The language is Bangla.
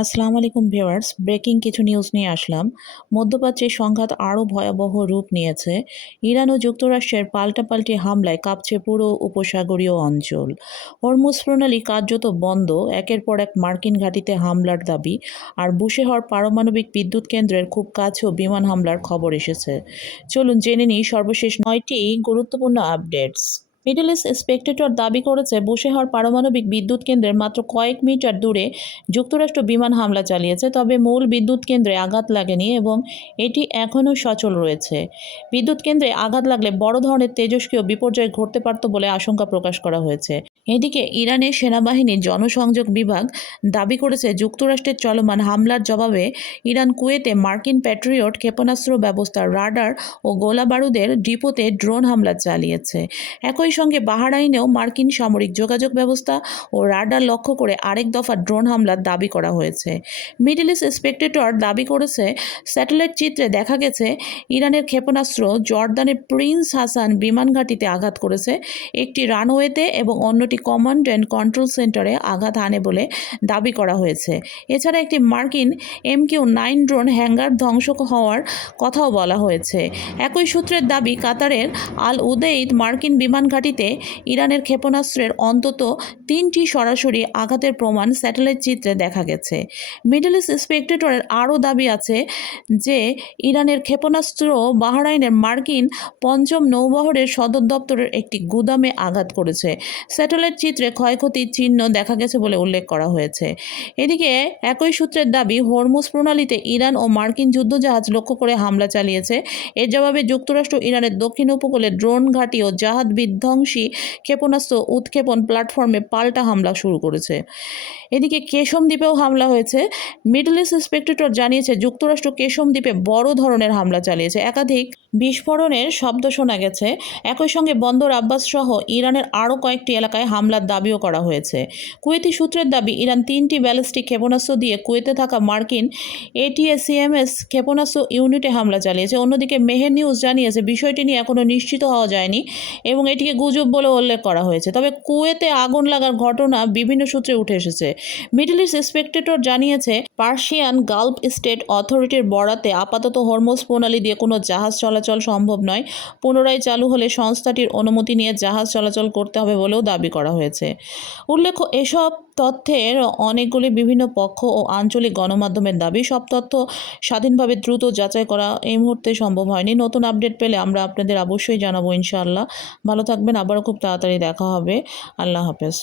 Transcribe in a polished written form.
আসসালামু আলাইকুম ভিউয়ার্স, ব্রেকিং কিছু নিউজ নিয়ে আসলাম। মধ্যপ্রাচ্যের সংঘাত আরও ভয়াবহ রূপ নিয়েছে। ইরান ও যুক্তরাষ্ট্রের পাল্টাপাল্টি হামলায় কাঁপছে পুরো উপসাগরীয় অঞ্চল। হরমুজ প্রণালী কার্যত বন্ধ, একের পর এক মার্কিন ঘাঁটিতে হামলার দাবি, আর বুশেহর পারমাণবিক বিদ্যুৎ কেন্দ্রের খুব কাছেও বিমান হামলার খবর এসেছে। চলুন জেনে নিই সর্বশেষ 9টি গুরুত্বপূর্ণ আপডেটস। মিডল ইস্ট স্পেকটেটর দাবি করেছে বুশেহর পারমাণবিক বিদ্যুৎ কেন্দ্রের মাত্র কয়েক মিটার দূরে যুক্তরাষ্ট্র বিমান হামলা চালিয়েছে, তবে মূল বিদ্যুৎ কেন্দ্রে আঘাত লাগেনি এবং এটি এখনও সচল রয়েছে। বিদ্যুৎ কেন্দ্রে আঘাত লাগলে বড় ধরনের তেজস্ক্রিয় বিপর্যয় ঘটতে পারত বলে আশঙ্কা প্রকাশ করা হয়েছে। এদিকে ইরানের সেনাবাহিনীর জনসংযোগ বিভাগ দাবি করেছে যুক্তরাষ্ট্রের চলমান হামলার জবাবে ইরান কুয়েতে মার্কিন প্যাট্রিয়ট ক্ষেপণাস্ত্র ব্যবস্থার রাডার ও গোলাবারুদের ডিপোতে ড্রোন হামলা চালিয়েছে। একই সঙ্গে বাহরাইনেও মার্কিন সামরিক যোগাযোগ ব্যবস্থা ও রাডার লক্ষ্য করে আরেক দফা ড্রোন হামলার দাবি করা হয়েছে। মিডল ইস্ট স্পেকটেটর দাবি করেছে স্যাটেলাইট চিত্রে দেখা গেছে ইরানের ক্ষেপণাস্ত্র জর্দানের প্রিন্স হাসান বিমান ঘাঁটিতে আঘাত করেছে, একটি রানওয়েতে এবং অন্যটি কমান্ড অ্যান্ড কন্ট্রোল সেন্টারে আঘাত হানে বলে দাবি করা হয়েছে। এছাড়া একটি মার্কিন MQ-9 ড্রোন হ্যাঙ্গার ধ্বংস হওয়ার কথাও বলা হয়েছে। একই সূত্রের দাবি কাতারের আল উদেইদ মার্কিন বিমান ঘাঁটিতে ইরানের ক্ষেপণাস্ত্রের অন্তত 3টি সরাসরি আঘাতের প্রমাণ স্যাটেলাইট চিত্রে দেখা গেছে। মিডল ইস্ট স্পেকটেটরের আরও দাবি আছে যে ইরানের ক্ষেপণাস্ত্র বাহরাইনের মার্কিন পঞ্চম নৌবহরের সদর দপ্তরের একটি গুদামে আঘাত করেছে। স্যাটেলাইট চিত্রে ক্ষয়ক্ষতির চিহ্ন দেখা গেছে বলে উল্লেখ করা হয়েছে। এদিকে একই সূত্রের দাবি হরমুজ প্রণালীতে ইরান ও মার্কিন যুদ্ধজাহাজ লক্ষ্য করে হামলা চালিয়েছে। এর জবাবে যুক্তরাষ্ট্র ইরানের দক্ষিণ উপকূলে ড্রোন ঘাঁটি ও জাহাজ বিধ্বংসী ক্ষেপণাস্ত্র উৎক্ষেপণ প্ল্যাটফর্মে পাল্টা হামলা শুরু করেছে। এদিকে কেশম দ্বীপেও হামলা হয়েছে। মিডল ইস্ট স্পেকটেটর জানিয়েছে যুক্তরাষ্ট্র কেশম দ্বীপে বড় ধরনের হামলা চালিয়েছে, একাধিক বিস্ফোরণের শব্দ শোনা গেছে। একই সঙ্গে বন্দর আব্বাস সহ ইরানের আরও কয়েকটি এলাকায় হামলার দাবিও করা হয়েছে। কুয়েতি সূত্রের দাবি ইরান 3টি ব্যালিস্টিক ক্ষেপণাস্ত্র দিয়ে কুয়েতে থাকা মার্কিন ATACMS ক্ষেপণাস্ত্র ইউনিটে হামলা চালিয়েছে। অন্যদিকে মেহের নিউজ জানিয়েছে বিষয়টি নিয়ে এখনও নিশ্চিত হওয়া যায়নি এবং এটিকে গুজব বলে উল্লেখ করা হয়েছে, তবে কুয়েতে আগুন লাগার ঘটনা বিভিন্ন সূত্রে উঠে এসেছে। মিডল ইস্ট স্পেকটেটর জানিয়েছে পার্সিয়ান গালফ স্টেট অথরিটির বরাতে আপাতত হরমুজ প্রণালী দিয়ে কোনো জাহাজ চলাচল সম্ভব নয়। পুনরায় চালু হলে সংস্থাটির অনুমতি নিয়ে জাহাজ চলাচল করতে হবে বলেও দাবি করা হয়েছে। উল্লেখ্য, এসব তথ্যের অনেকগুলি বিভিন্ন পক্ষ ও আঞ্চলিক গণমাধ্যমের দাবি। সব তথ্য স্বাধীনভাবে দ্রুত যাচাই করা এই মুহূর্তে সম্ভব হয়নি। নতুন আপডেট পেলে আমরা আপনাদের অবশ্যই জানাবো ইনশাআল্লাহ। ভালো থাকবেন, আবারও খুব তাড়াতাড়ি দেখা হবে। আল্লাহ হাফেজ।